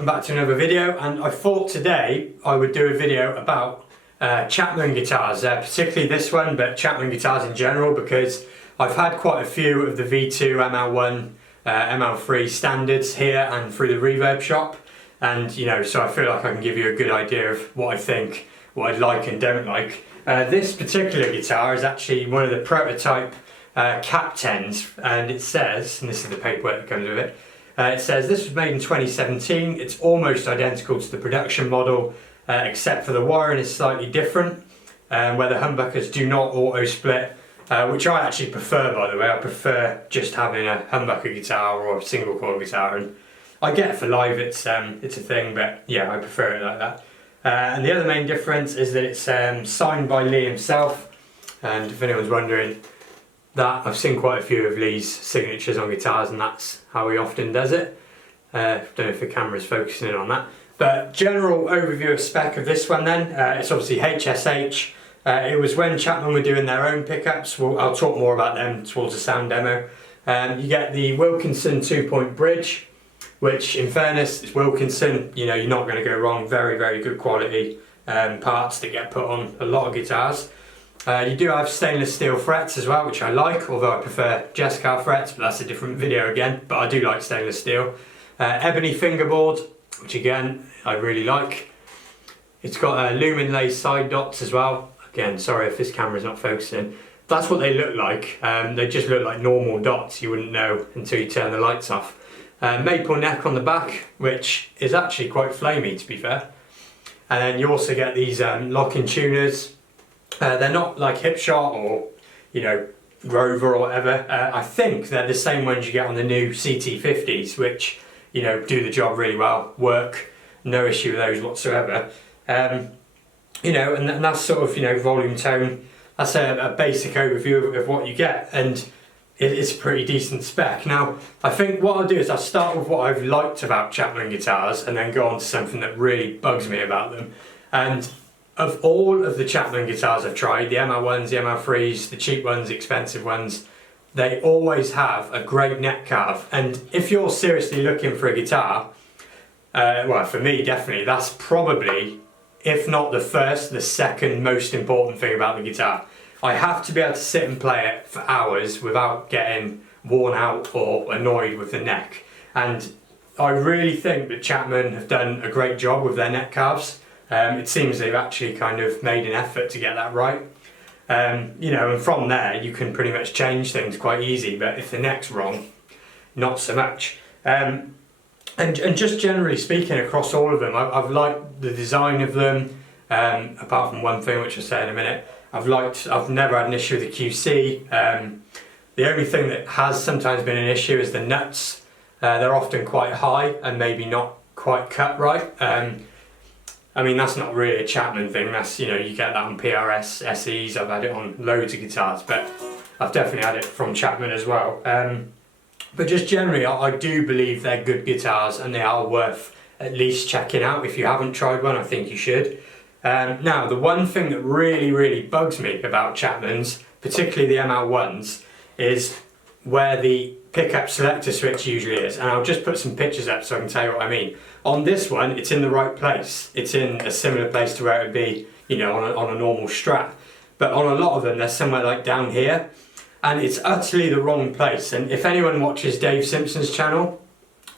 welcome back to another video, and I thought today I would do a video about Chapman guitars, particularly this one, but Chapman guitars in general, because I've had quite a few of the V2, ML1, ML3 standards here and through the reverb shop, and so I feel like I can give you a good idea of what I think, what I like and don't like. This particular guitar is actually one of the prototype CAP10s, and it says, and this is the paperwork that comes with it, it says this was made in 2017. It's almost identical to the production model, except for the wiring is slightly different, where the humbuckers do not auto split, which I actually prefer, by the way. I prefer just having a humbucker guitar or a single coil guitar, and I get it for live, it's a thing, but yeah, I prefer it like that. And the other main difference is that it's signed by Lee himself, and if anyone's wondering, that I've seen quite a few of Lee's signatures on guitars, and that's how he often does it. Don't know if the camera's focusing in on that. But general overview of spec of this one then, it's obviously HSH. It was when Chapman were doing their own pickups. I'll talk more about them towards the sound demo. You get the Wilkinson 2-point bridge, which in fairness is Wilkinson, you're not going to go wrong. Very, very good quality parts that get put on a lot of guitars. You do have stainless steel frets as well, which I like, although I prefer Jessica frets, but that's a different video again, but I do like stainless steel. Ebony fingerboard, which again, I really like. It's got lumen lace side dots as well. Again, sorry if this camera's not focusing. That's what they look like. They just look like normal dots. You wouldn't know until you turn the lights off. Maple neck on the back, which is actually quite flamey, to be fair. And then you also get these lock-in tuners. They're not like Hipshot or, Grover or whatever. I think they're the same ones you get on the new CT50s, which, do the job really well, work, no issue with those whatsoever. And that's sort of, volume tone. That's a basic overview of what you get, and it's a pretty decent spec. Now, I think what I'll do is I'll start with what I've liked about Chapman guitars and then go on to something that really bugs me about them. And of all of the Chapman guitars I've tried, the ML1s, the ML3s, the cheap ones, the expensive ones, they always have a great neck carve. And if you're seriously looking for a guitar, well, for me, definitely, that's probably, if not the first, the second most important thing about the guitar. I have to be able to sit and play it for hours without getting worn out or annoyed with the neck. And I really think that Chapman have done a great job with their neck carves. It seems they've actually kind of made an effort to get that right. And from there you can pretty much change things quite easy, but if the neck's wrong, not so much. And just generally speaking across all of them, I've liked the design of them, apart from one thing which I'll say in a minute. I've never had an issue with the QC. The only thing that has sometimes been an issue is the nuts. They're often quite high and maybe not quite cut right. I mean, that's not really a Chapman thing. That's, you get that on PRS, SEs. I've had it on loads of guitars, but I've definitely had it from Chapman as well. But just generally, I do believe they're good guitars and they are worth at least checking out. If you haven't tried one, I think you should. Now, the one thing that really, really bugs me about Chapman's, particularly the ML1s, is where the pickup selector switch usually is. And I'll just put some pictures up so I can tell you what I mean. On this one, it's in the right place. It's in a similar place to where it would be, on a normal Strat. But on a lot of them, they're somewhere like down here. And it's utterly the wrong place. And if anyone watches Dave Simpson's channel,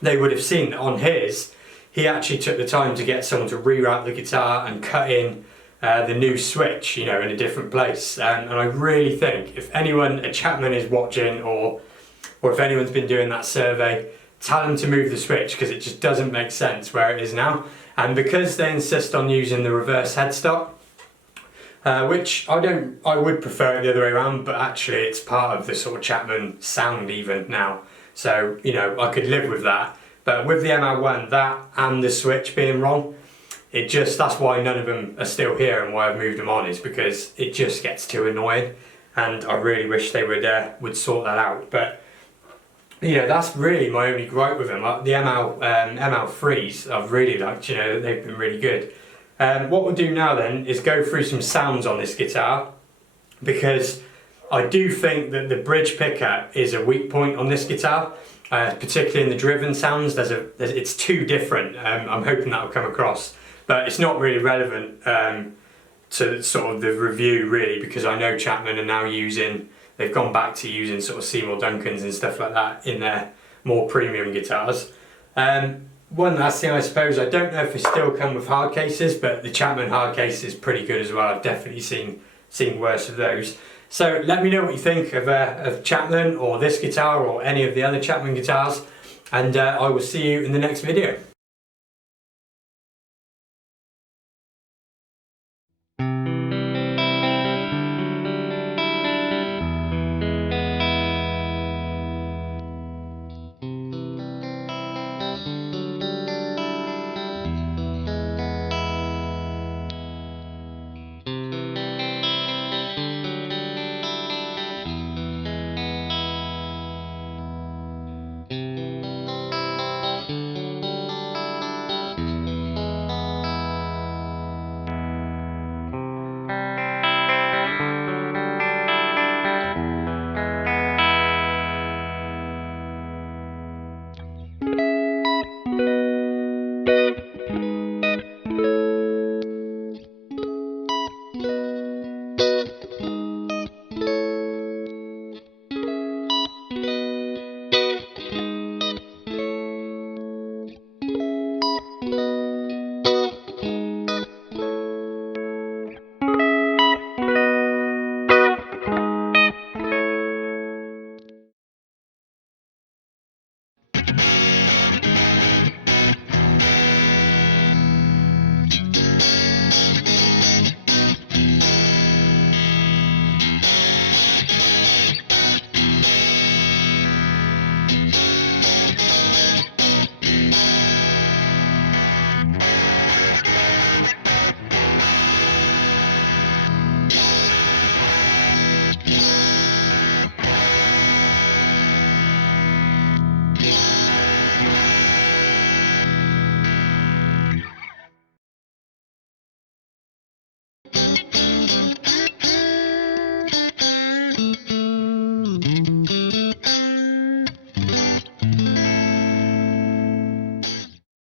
they would have seen that on his, he actually took the time to get someone to reroute the guitar and cut in the new switch, in a different place. And I really think if anyone at Chapman is watching, or if anyone's been doing that survey, tell them to move the switch, because it just doesn't make sense where it is now. And because they insist on using the reverse headstock, which I would prefer it the other way around, but actually it's part of the sort of Chapman sound even now. So, I could live with that. But with the ML1, that and the switch being wrong, that's why none of them are still here, and why I've moved them on, is because it just gets too annoying. And I really wish they would sort that out. But that's really my only gripe with them. The ML3s I've really liked, they've been really good. What we'll do now then is go through some sounds on this guitar, because I do think that the bridge pickup is a weak point on this guitar. particularly in the driven sounds. It's too different. I'm hoping that will come across, but it's not really relevant to sort of the review really, because I know Chapman are now they've gone back to using sort of Seymour Duncans and stuff like that in their more premium guitars. One last thing, I suppose, I don't know if they still come with hard cases, but the Chapman hard case is pretty good as well. I've definitely seen worse of those. So let me know what you think of Chapman or this guitar or any of the other Chapman guitars, and I will see you in the next video.